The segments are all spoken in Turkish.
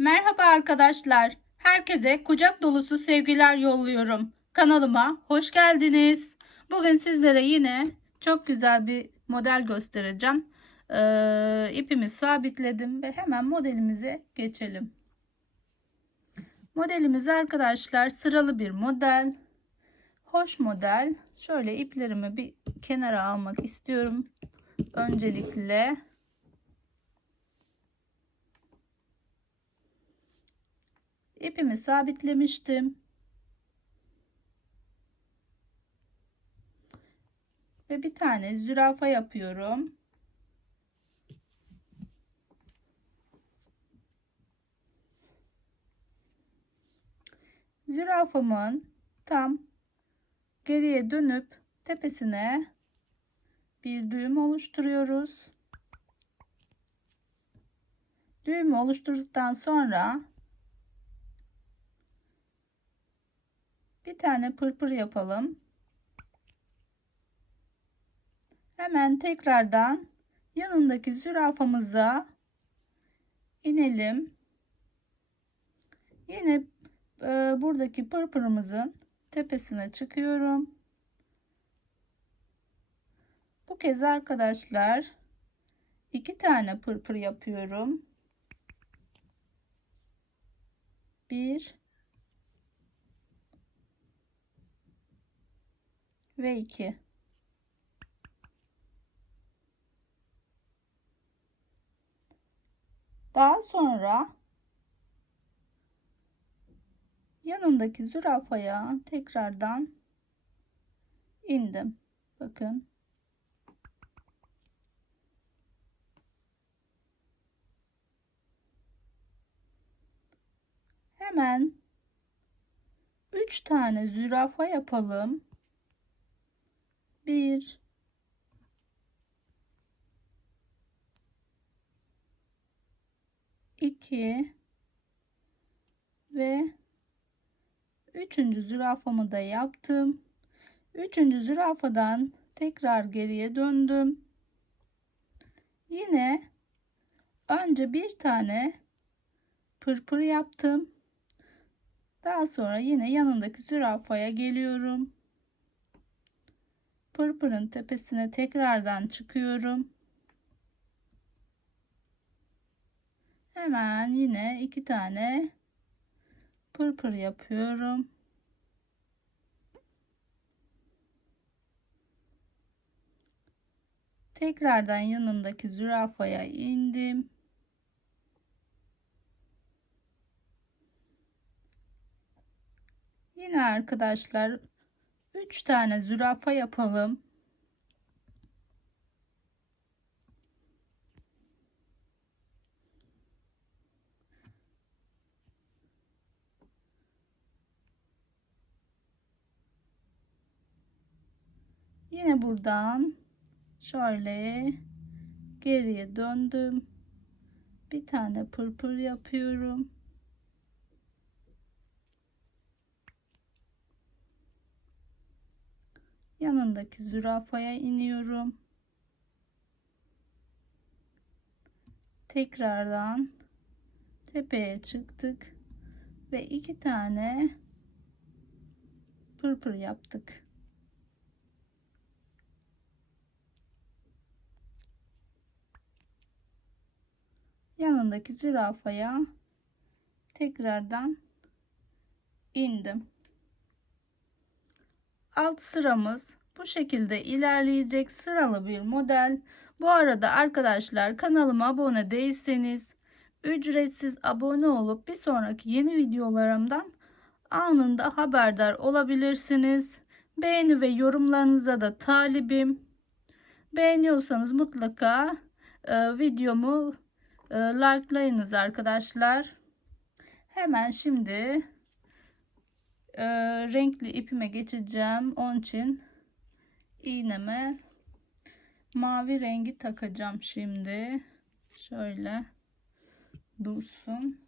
Merhaba arkadaşlar. Herkese kucak dolusu sevgiler yolluyorum. Kanalıma hoş geldiniz. Bugün sizlere yine çok güzel bir model göstereceğim. Ee, ipimi sabitledim ve hemen modelimize geçelim. Modelimiz arkadaşlar sıralı bir model. Hoş model. Şöyle iplerimi bir kenara almak istiyorum. Öncelikle ipimi sabitlemiştim. Ve bir tane zürafa yapıyorum. Zürafamın tam geriye dönüp tepesine bir düğüm oluşturuyoruz. Düğümü oluşturduktan sonra bir tane pırpır yapalım. Hemen tekrardan yanındaki zürafamıza inelim. Yine e, buradaki pırpırımızın tepesine çıkıyorum. Bu kez arkadaşlar iki tane pırpır yapıyorum. Bir ve iki. Daha sonra yanındaki zürafaya tekrardan indim. Bakın. Hemen 3 tane zürafa yapalım. 1 2 ve üçüncü zürafamı da yaptım. Üçüncü zürafadan tekrar geriye döndüm. Yine önce bir tane pırpır yaptım. Daha sonra yine yanındaki zürafaya geliyorum. Pırpırın tepesine tekrardan çıkıyorum. Hemen yine iki tane pırpır yapıyorum. Tekrardan yanındaki zürafaya indim. Yine arkadaşlar 3 tane zürafa yapalım. Yine buradan şöyle geriye döndüm. Bir tane pırpır yapıyorum. Yanındaki zürafaya iniyorum. Tekrardan tepeye çıktık ve iki tane pırpır yaptık. yanındaki zürafaya tekrardan indim. Alt sıramız bu şekilde ilerleyecek sıralı bir model. Bu arada arkadaşlar kanalıma abone değilseniz ücretsiz abone olup bir sonraki yeni videolarımdan anında haberdar olabilirsiniz. Beğeni ve yorumlarınıza da talibim. Beğeniyorsanız mutlaka e, videomu e, likelayınız arkadaşlar. Hemen şimdi e, renkli ipime geçeceğim. Onun için iğneme mavi rengi takacağım şimdi. Şöyle dursun.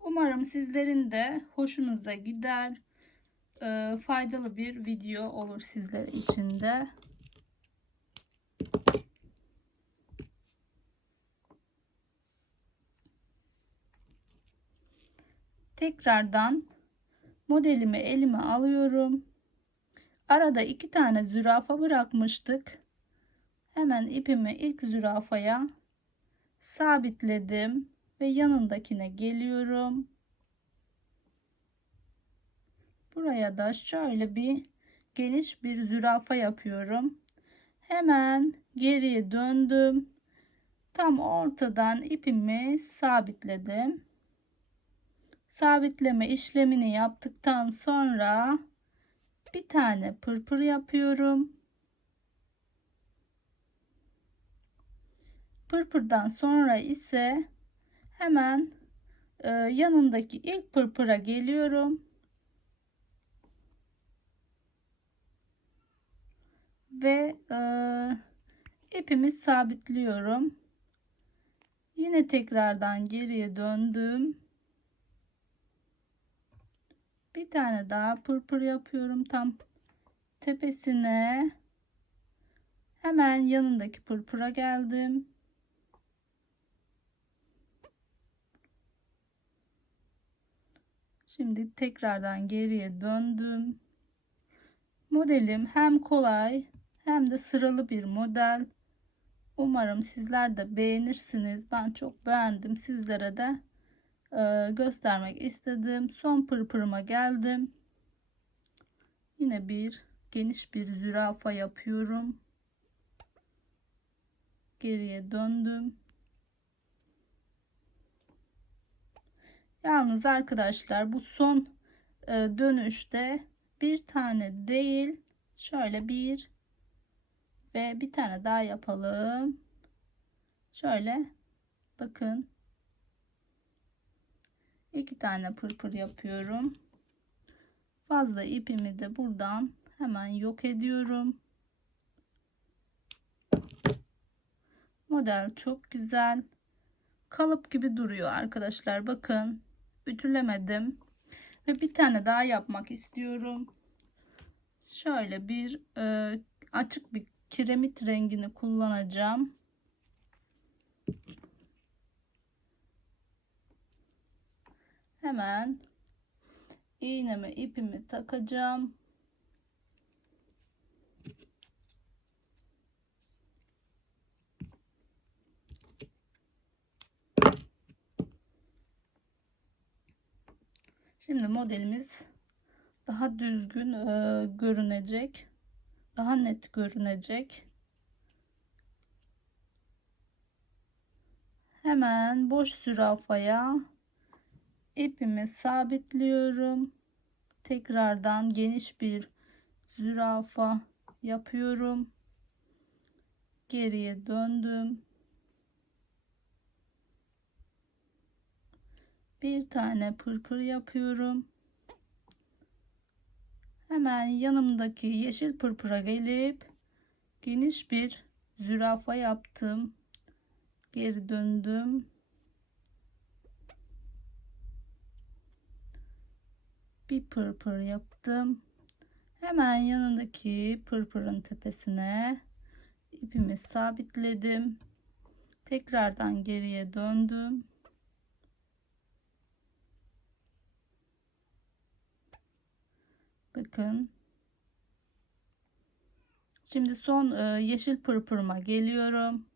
Umarım sizlerin de hoşunuza gider. E, faydalı bir video olur sizler için de. Tekrardan modelimi elime alıyorum. Arada iki tane zürafa bırakmıştık. Hemen ipimi ilk zürafaya sabitledim ve yanındakine geliyorum. Buraya da şöyle bir geniş bir zürafa yapıyorum. Hemen geriye döndüm. Tam ortadan ipimi sabitledim. Sabitleme işlemini yaptıktan sonra bir tane pırpır yapıyorum. Pırpırdan sonra ise hemen e, yanındaki ilk pırpıra geliyorum. Ve e, ipimi sabitliyorum. Yine tekrardan geriye döndüm. Bir tane daha pırpır yapıyorum tam tepesine. Hemen yanındaki pırpıra geldim. Şimdi tekrardan geriye döndüm. Modelim hem kolay hem de sıralı bir model. Umarım sizler de beğenirsiniz. Ben çok beğendim. Sizlere de e, göstermek istedim. Son pırpırıma geldim. Yine bir geniş bir zürafa yapıyorum. Geriye döndüm. Yalnız arkadaşlar bu son e, dönüşte bir tane değil şöyle bir ve bir tane daha yapalım. Şöyle bakın iki tane pırpır yapıyorum. Fazla ipimi de buradan hemen yok ediyorum. Model çok güzel. Kalıp gibi duruyor arkadaşlar. Bakın ütülemedim. Ve bir tane daha yapmak istiyorum. Şöyle bir e, açık bir kiremit rengini kullanacağım. Hemen iğnemi ipimi takacağım. Şimdi modelimiz daha düzgün e, görünecek. Daha net görünecek. Hemen boş zürafaya ipimi sabitliyorum. Tekrardan geniş bir zürafa yapıyorum. Geriye döndüm. Bir tane pırpır yapıyorum. Hemen yanımdaki yeşil pırpıra gelip geniş bir zürafa yaptım. Geri döndüm. Bir pırpır yaptım. Hemen yanındaki pırpırın tepesine ipimi sabitledim. Tekrardan geriye döndüm. Bakın. Şimdi son e, yeşil pırpırıma geliyorum.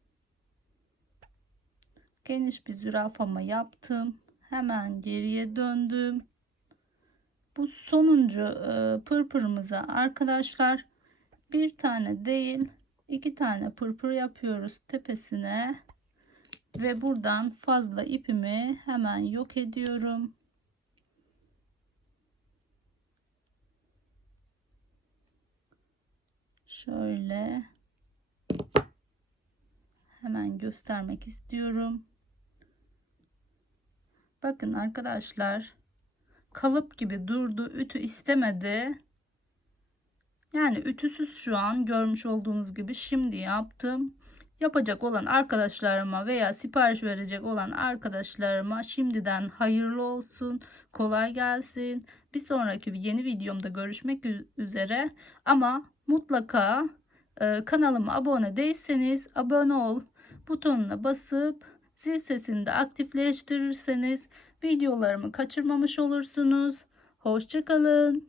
Geniş bir zürafama yaptım. Hemen geriye döndüm. Bu sonuncu e, pırpırımıza arkadaşlar bir tane değil iki tane pırpır yapıyoruz tepesine ve buradan fazla ipimi hemen yok ediyorum. Şöyle hemen göstermek istiyorum. Bakın arkadaşlar kalıp gibi durdu. Ütü istemedi. Yani ütüsüz şu an görmüş olduğunuz gibi şimdi yaptım. Yapacak olan arkadaşlarıma veya sipariş verecek olan arkadaşlarıma şimdiden hayırlı olsun. Kolay gelsin. Bir sonraki yeni videomda görüşmek üzere. Ama mutlaka e, kanalıma abone değilseniz abone ol butonuna basıp zil sesini de aktifleştirirseniz videolarımı kaçırmamış olursunuz. Hoşçakalın.